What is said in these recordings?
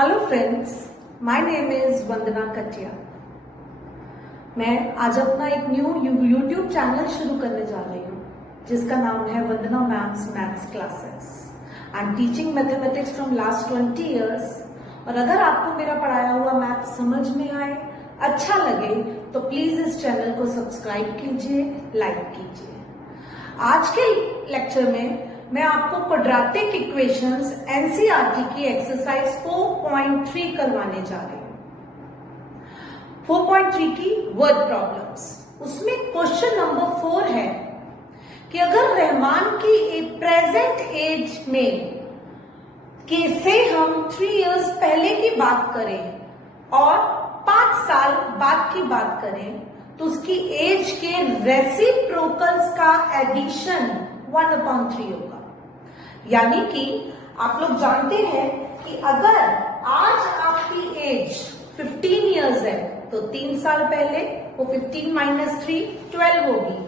Hello friends, my name is Vandana Katiya. मैं आज अपना एक न्यू यूट्यूब चैनल शुरू करने जा रही हूँ जिसका नाम है Vandana ma'am's maths classes. I am teaching mathematics from last 20 years. और अगर आपको मेरा पढ़ाया हुआ मैथ समझ में आए, अच्छा लगे, तो प्लीज इस चैनल को सब्सक्राइब कीजिए, लाइक कीजिए। आज के लेक्चर में मैं आपको क्वाड्रेटिक इक्वेशंस एनसीईआरटी की एक्सरसाइज 4.3 करवाने जा रही हूँ। 4.3 की वर्ड प्रॉब्लम्स। उसमें क्वेश्चन नंबर 4 है कि अगर रहमान की प्रेजेंट एज में से हम 3 इयर्स पहले की बात करें और 5 साल बाद की बात करें तो उसकी एज के रेसिप्रोकल्स का एडिशन 1/3 होगा। यानी कि आप लोग जानते हैं कि अगर आज आपकी एज 15 इयर्स है तो 3 साल पहले वो 15 - 3 12 होगी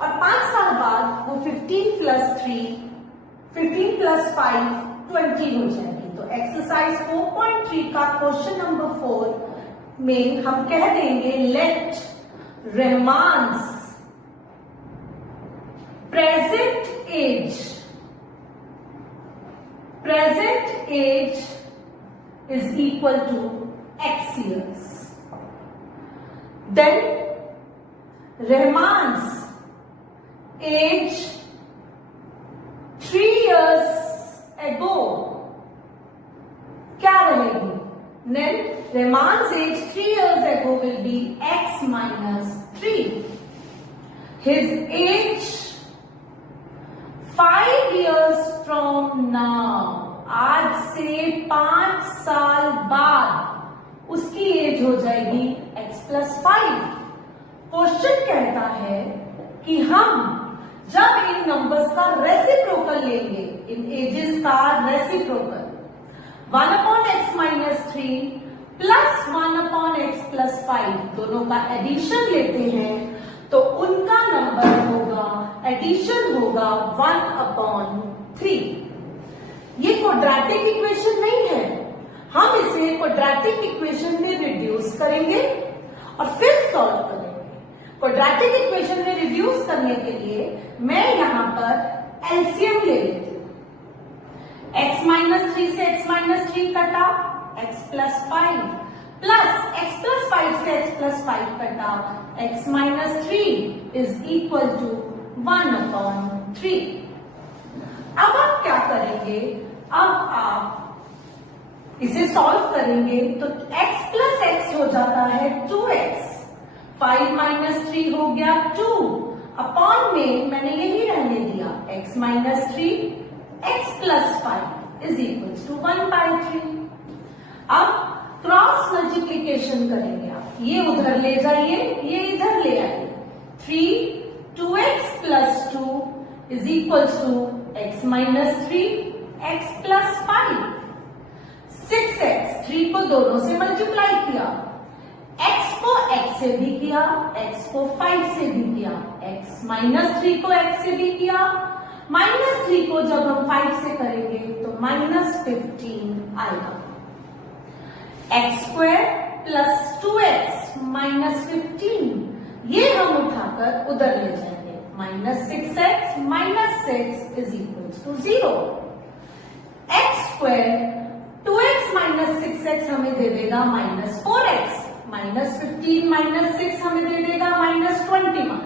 और 5 साल बाद वो 15 + 3 15 + 5 20 हो जाएगी। तो एक्सरसाइज 4.3 का क्वेश्चन नंबर 4 में हम कह देंगे late रहमान्स present age is equal to x years. Then Rahman's age 3 years ago क्या रहेगी? Then Rahman's age 3 years ago will be x - 3. His age 5 years from now, आज से 5 साल बाद उसकी एज हो जाएगी x + 5। क्वेश्चन कहता है कि हम जब इन नंबर्स का रेसिप्रोकल लेंगे, इन एजेस का रेसिप्रोकल 1/x - 3 + 1/x + 5 दोनों का एडिशन लेते हैं तो उनका नंबर होगा, एडिशन होगा 1/3। ये क्वाड्रेटिक इक्वेशन नहीं है, हम इसे क्वाड्रेटिक इक्वेशन में रिड्यूस करेंगे और फिर सॉल्व करेंगे। क्वाड्रेटिक इक्वेशन में रिड्यूस करने के लिए मैं यहां पर एलसीएम ले लेती हूं। x - 3 से x - 3 कटा, x + 5 प्लस x + 5 से x + 5 कटा, x - 3 इज इक्वल टू 1/3। अब आप क्या करेंगे? अब आप इसे सॉल्व करेंगे तो x + x हो जाता है 2x, 5 - 3 हो गया 2 अपॉन में मैंने यही रहने दिया x - 3 x + 5 is equal to 1/3। अब क्रॉस मल्टीप्लीकेशन करेंगे आप, ये उधर ले जाइए, ये इधर ले आइए। 2x + 2 is equal to x - 3 x + 5। 6x, 3 को दोनों से मल्टीप्लाई किया, x को x से भी किया, x को 5 से भी किया, x - 3 को x से भी किया, -3 को जब हम 5 से करेंगे तो -15 आएगा। x² + 2x - 15 ये हम उठाकर उधर ले जाएंगे। -6x - 6 is equal to 0। x² 2x - 6x हमें दे देगा -4x, -15 - 6 हमें दे देगा -21।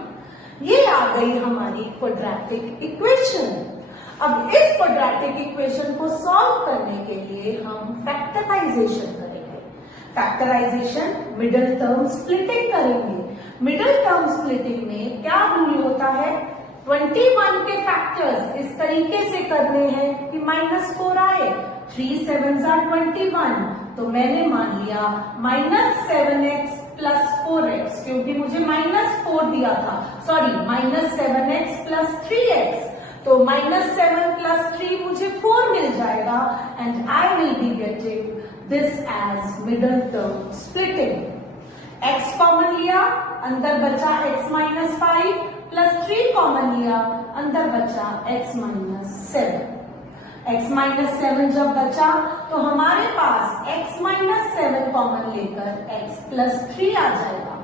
ये आ गई हमारी क्वाड्रेटिक इक्वेशन। अब इस क्वाड्रेटिक इक्वेशन को सॉल्व करने के लिए हम फैक्टराइजेशन करेंगे। फैक्टराइजेशन मिडिल टर्म स्प्लिटिंग करेंगे। मिडिल टर्म स्प्लिटिंग में क्या रूल होता है? 21 के फैक्टर्स इस तरीके से करने हैं कि -4 आए, 3 7s are 21, तो मैंने मान लिया -7x + 4x, क्योंकि मुझे -4 दिया था, सॉरी -7x + 3x, तो -7 + 3 मुझे 4 मिल जाएगा and I will be getting this as middle term splitting. x common लिया, अंदर बचा x - 5 + 3 कॉमन लिया, अंदर बचा x - 7। x माइनस 7 जब बचा तो हमारे पास x माइनस 7 कॉमन लेकर x प्लस 3 आ जाएगा।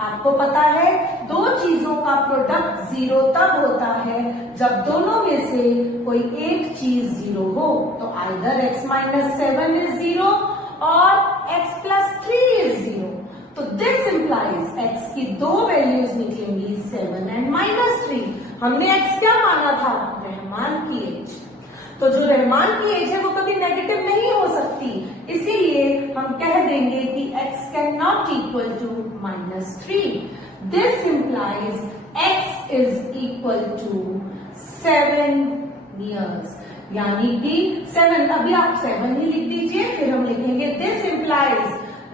आपको पता है दो चीजों का प्रोडक्ट जीरो तब होता है जब दोनों में से कोई एक चीज जीरो हो। तो either x minus 7 is zero और x प्लस 3 इज जीरो। तो दिस इंप्लाइज x की दो वैल्यूज निकलेंगी 7 एंड माइनस 3। हमने x क्या माना था? रहमान की एज। तो जो रहमान की एज है वो कभी नेगेटिव नहीं हो सकती, इसीलिए हम कह देंगे कि x can not equal to -3। This implies x is equal to 7 years, यानी कि 7, अभी आप 7 ही लिख दीजिए, फिर हम लिखेंगे this implies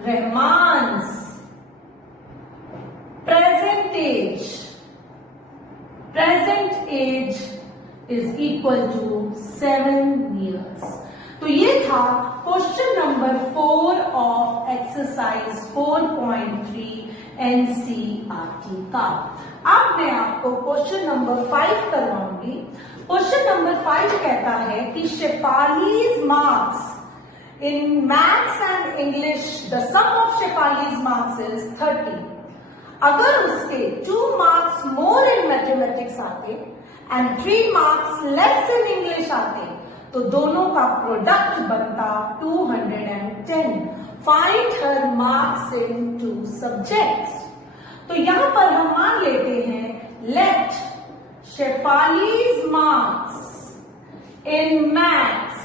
Rahman's present age is equal to 7 years। तो ये था question number 4 of exercise 4.3 NCERT का। अब मैं आपको क्वेश्चन नंबर 5 करवाऊंगी। क्वेश्चन नंबर 5 कहता है कि Shefali's marks in maths and English, the sum of Shefali's marks is 30। अगर उसके 2 मार्क्स मोर इन मैथमेटिक्स आते and 3 marks less in English आते तो दोनों का प्रोडक्ट बनता 210। Find her marks in 2 subjects. तो यहां पर हम मान लेते हैं late Shefali's marks in maths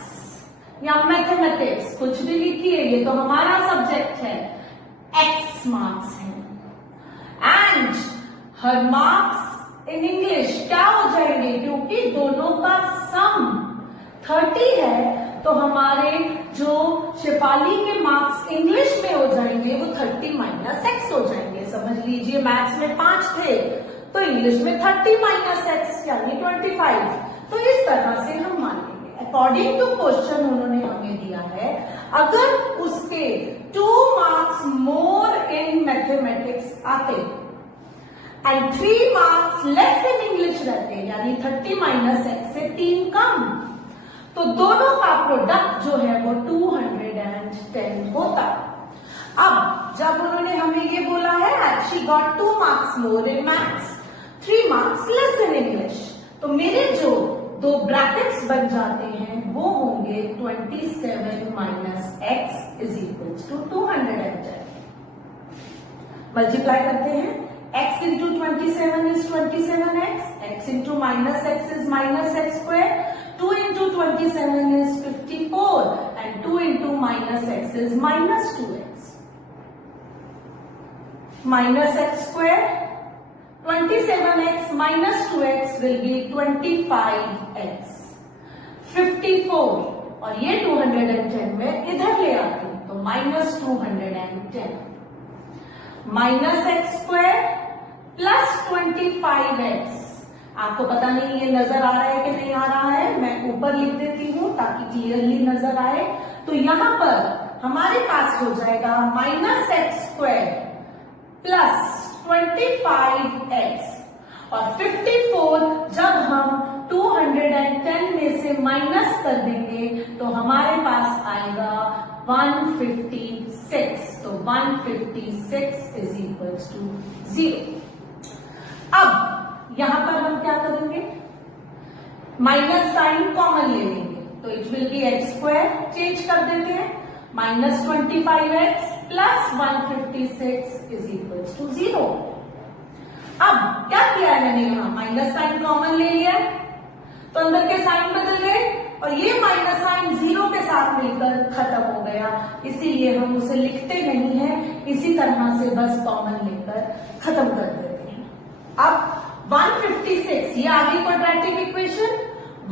या मैथमेटिक्स, कुछ भी लिखिए, ये तो हमारा सब्जेक्ट है, x मार्क्स है, and her marks in English क्या हो जाएंगे, क्योंकि दोनों का सम 30 है तो हमारे जो शेफाली के मार्क्स इंग्लिश में हो जाएंगे वो 30 माइनस x हो जाएंगे। समझ लीजिए मैथ्स में 5 थे तो इंग्लिश में 30 माइनस x यानी 25। तो इस तरह से हम मान लेंगे। अकॉर्डिंग टू क्वेश्चन उन्होंने हमें दिया है अगर उसके 2 मार्क्स मोर इन मैथमेटिक्स आते and 3 marks less in English रहते, यानी 30 माइनस x से 3 कम, तो दोनों का प्रोडक्ट जो है वो 210 होता। अब जब उन्होंने हमें ये बोला है she got 2 marks more in maths, 3 marks less in English, तो मेरे जो 2 ब्रैकेट्स बन जाते हैं वो होंगे 27 minus x is equal to 210। Multiply करते हैं, x into 27 is 27x, x into minus x is minus x square, 2 into 27 is 54 and 2 into minus x is minus 2x. Minus x square, 27x minus 2x will be 25x. 54 और ये 210 में इधर ले आती हूं तो minus 210 minus x square plus 25x। आपको पता नहीं ये नजर आ रहा है कि नहीं आ रहा है, मैं ऊपर लिख देती हूं ताकि क्लियरली नजर आए। तो यहां पर हमारे पास हो जाएगा minus x square plus 25x और 54 जब हम 210 में से माइनस कर देंगे तो हमारे पास आएगा 156। तो 156 इज इक्वल टू 0। अब यहां पर हम क्या करेंगे, माइनस साइन कॉमन ले लेंगे तो it will be x square, change कर देते हैं, minus 25x plus 156 is equal to 0। अब क्या किया है मैंने, यहां माइनस साइन कॉमन ले लिया तो अंदर के साइन बदल गए और ये माइनस साइन 0 के साथ मिलकर खत्म हो गया, इसीलिए हम उसे लिखते नहीं है, इसी तरह से बस कॉमन लेकर खत्म कर देते हैं। अब 156 ये आ गई क्वाड्रेटिक इक्वेशन।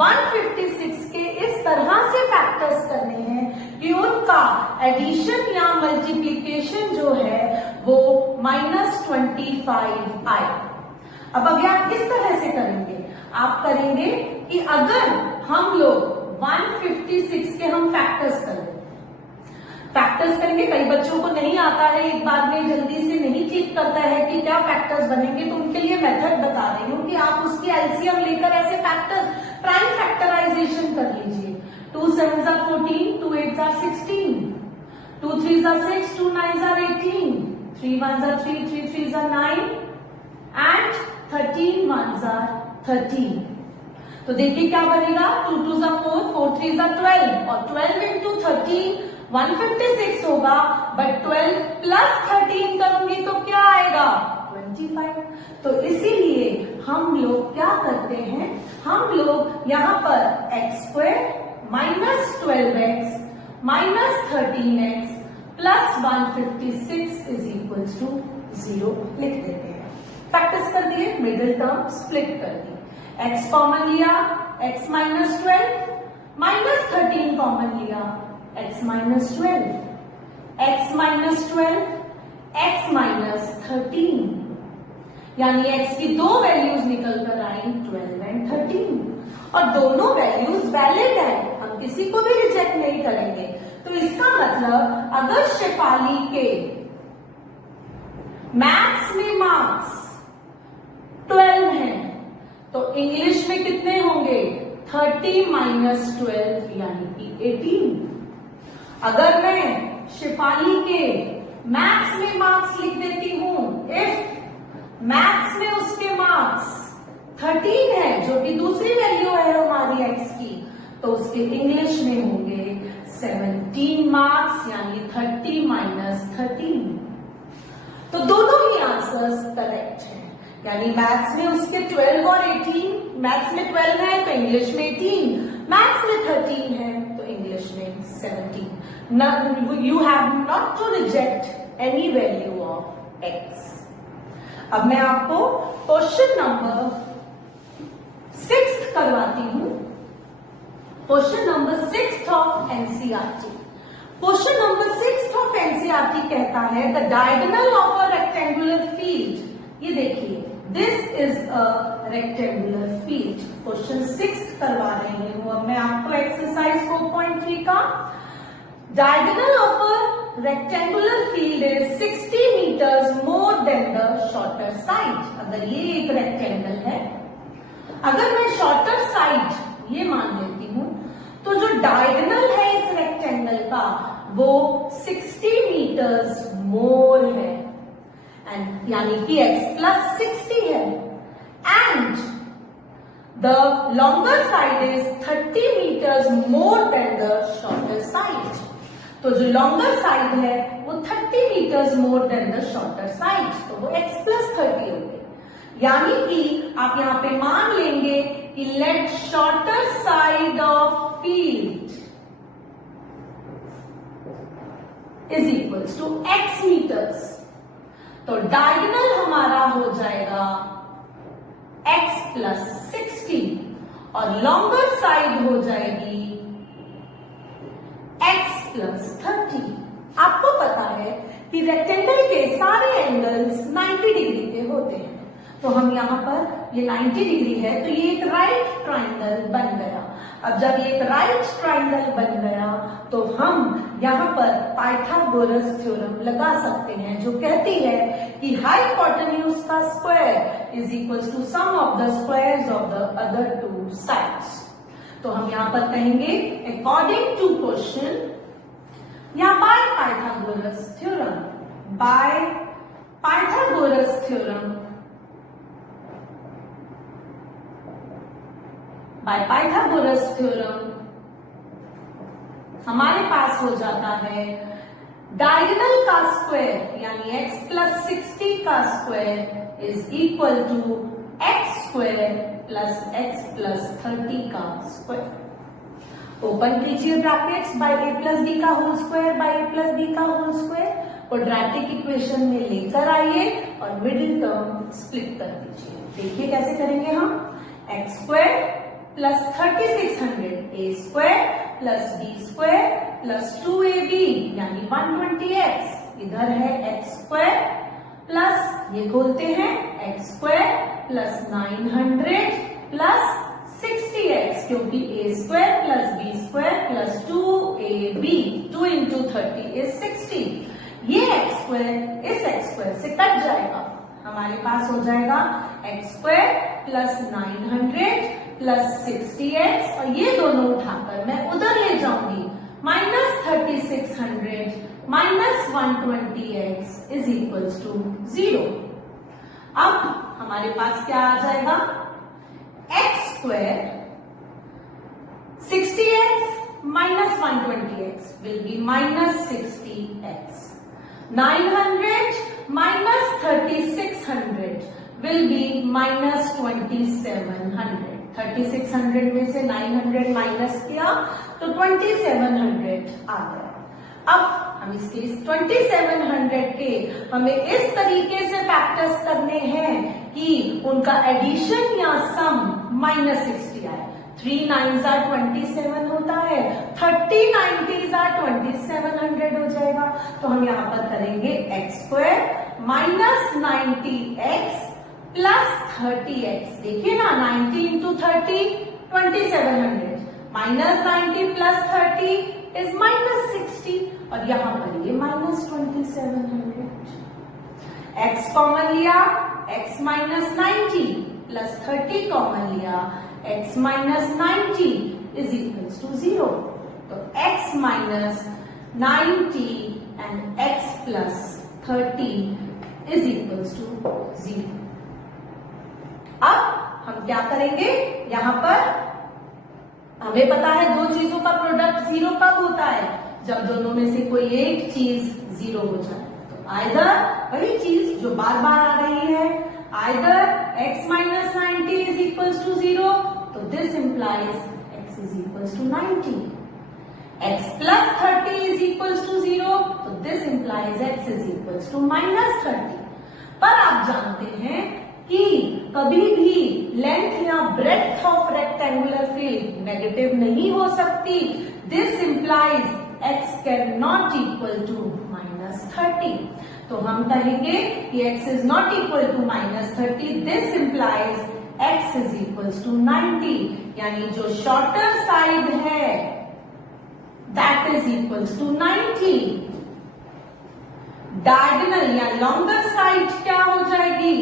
156 के इस तरह से फैक्टर्स करने हैं कि उनका एडिशन या मल्टीप्लीकेशन जो है वो -25 आए। अब अगर आप इस तरह से करेंगे, आप करेंगे कि अगर हम लोग 156 के हम फैक्टर्स करेंगे, कई बच्चों को नहीं आता है, एक बार में जल्दी से नहीं क्लिक करता है कि क्या फैक्टर्स बनेंगे, तो उनके लिए मेथड बता रही हूं कि आप उसकी एलसीएम लेकर ऐसे फैक्टर्स प्राइम फैक्टराइजेशन कर लीजिए। 2 7s are 14, 2 8s are 16, 2 3s are 6, 2 9s are 18, 3 1s are 3, 3 3s are 9 and 13 1s are 13. तो देखिए क्या बनेगा, 2 2s are 4, 4 3s are 12 और 12 into 13 156 होगा, बट 12 प्लस 13 करूंगी तो क्या आएगा 25। तो इसीलिए हम लोग क्या करते हैं, हम लोग यहाँ पर x square minus 12x minus 13x plus 156 is equals to 0 लिख देते हैं। प्रैक्टिस कर दिए, मिडिल टर्म स्प्लिट कर दी, x कॉमन लिया x माइनस 12 माइनस 13 कॉमन लिया x minus 12, x minus 12 x minus 13, यानी x की दो वैल्यूज निकल कर आई 12 एंड 13 और दोनों वैल्यूज वैलिड है, हम किसी को भी रिजेक्ट नहीं करेंगे। तो इसका मतलब अगर शेफाली के मैथ्स में मार्क्स 12 हैं तो इंग्लिश में कितने होंगे 30 माइनस 12 यानी कि 18। अगर मैं शेफाली के मैथ्स में मार्क्स लिख देती हूं, इफ मैथ्स में उसके मार्क्स 13 है जो कि दूसरी वैल्यू है हमारी x की, तो उसके इंग्लिश में होंगे 17 मार्क्स यानी 30 माइनस 13। तो दोनों ही आंसर्स करेक्ट हैं, यानी मैथ्स में उसके 12 और 18, मैथ्स में 12 है तो इंग्लिश में 18, मैथ्स में 13 है तो इंग्लिश में 17। You have not to reject any value of x. अब मैं आपको क्वेश्चन नंबर 6 करवाती हूं, question number 6 of NCERT. Question number 6 of NCERT कहता है the diagonal of a rectangular field. ये देखिए, this is a rectangular field. Question 6 करवा रही हूं अब मैं आपको एक्सरसाइज 4.3 का। Diagonal of a rectangular field is 60 metres more than the shorter side. अगर ये एक रेक्टेंगल है, अगर मैं शॉर्टर साइड ये मान लेती हूं, तो जो डायगोनल है इस रेक्टेंगल का वो 60 मीटर्स मोर है, एंड यानी कि x प्लस 60 है, and the longer side is 30 metres more than the shorter side. तो जो लॉन्गर साइड है वो 30 metres more than the shorter side, तो वो x प्लस 30 हो गई। यानी कि आप यहां पे मान लेंगे कि let shorter side of field is equals to x metres. तो डायगोनल हमारा हो जाएगा x प्लस 60 और लॉन्गर साइड हो जाएगी x प्लस 30। आपको पता है कि रेक्टेंगल के सारे एंगल्स 90 डिग्री के होते हैं, तो हम यहाँ पर ये 90 डिग्री है तो ये एक राइट ट्राइंगल बन गया। अब जब ये एक राइट ट्राइंगल बन गया तो हम यहाँ पर पाइथागोरस थ्योरम लगा सकते हैं, जो कहती है कि हाइपोटेन्यूज का square is equals to sum of the squares of the other two sides. तो हम यहाँ पर कहेंगे अकॉर्डिंग टू क्वेश्चन या by Pythagoras theorem, by Pythagoras theorem, by Pythagoras theorem हमारे पास हो जाता है डायगोनल का स्क्वायर यानी x प्लस 60 का square is equal to x square plus x plus 30 का स्क्वायर। ओपन कीजिए brackets, by a plus b का whole square by a plus b का होल स्क्वायर क्वाड्रेटिक इक्वेशन में लेकर आइए और मिडिल टर्म स्प्लिट कर दीजिए। देखिए कैसे करेंगे हम, x square plus 3600 a square plus b square plus 2ab यानी 120x, इधर है x स्क्वायर प्लस ये खोलते हैं x square plus 900 plus 60x, क्योंकि a square plus b square plus 2ab, 2 into 30 is 60। ये x स्क्वायर इस x स्क्वायर से कट जाएगा, हमारे पास हो जाएगा x square plus 900 plus 60x और ये दोनों उठाकर मैं उधर ले जाऊंगी, minus 3600 minus 120x is equals to 0। अब हमारे पास क्या आ जाएगा, x square 60x minus 120x will be minus 60x. 900 minus 3600 will be minus 2700. 3600 में से 900 माइनस किया तो 2700 आ गया। अब हम इसके 2700 के हमें इस तरीके से फैक्टर्स करने हैं कि उनका एडिशन या सम माइनस 60 आए। 3 9s are 27 होता है, 30 90s are 2700 हो जाएगा। तो हम यहां पर करेंगे x square minus 90x plus 30x। देखिए ना, 90 into 30 2700 minus 90 plus 30 is minus 60 और यहां पर ये माइनस 2700। x कॉमन लिया, x माइनस 90 प्लस 30 कॉमन लिया, x minus 90 is equals to 0। तो x minus 90 and x plus 30 is equals to 0। अब हम क्या करेंगे, यहां पर हमें पता है दो चीजों का प्रोडक्ट 0 कब होता है, जब दोनों में से कोई एक चीज 0 हो जाए। तो आइदर वही चीज जो बार बार आ रही है, either x minus 90 is equals to 0, so this implies x is equals to 90. x plus 30 is equals to 0, so this implies x is equals to minus 30. पर आप जानते हैं कि कभी भी लेंथ या breadth of rectangular field negative नहीं हो सकती। This implies x can not equal to minus 30। तो हम कहेंगे कि x is not equal to minus 30। This implies x is equal to 90, यानी जो शॉर्टर साइड है that is equal to 90। Diagonal या लॉन्गर साइड क्या हो जाएगी,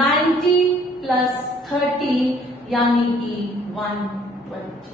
90 प्लस 30 यानी कि 120।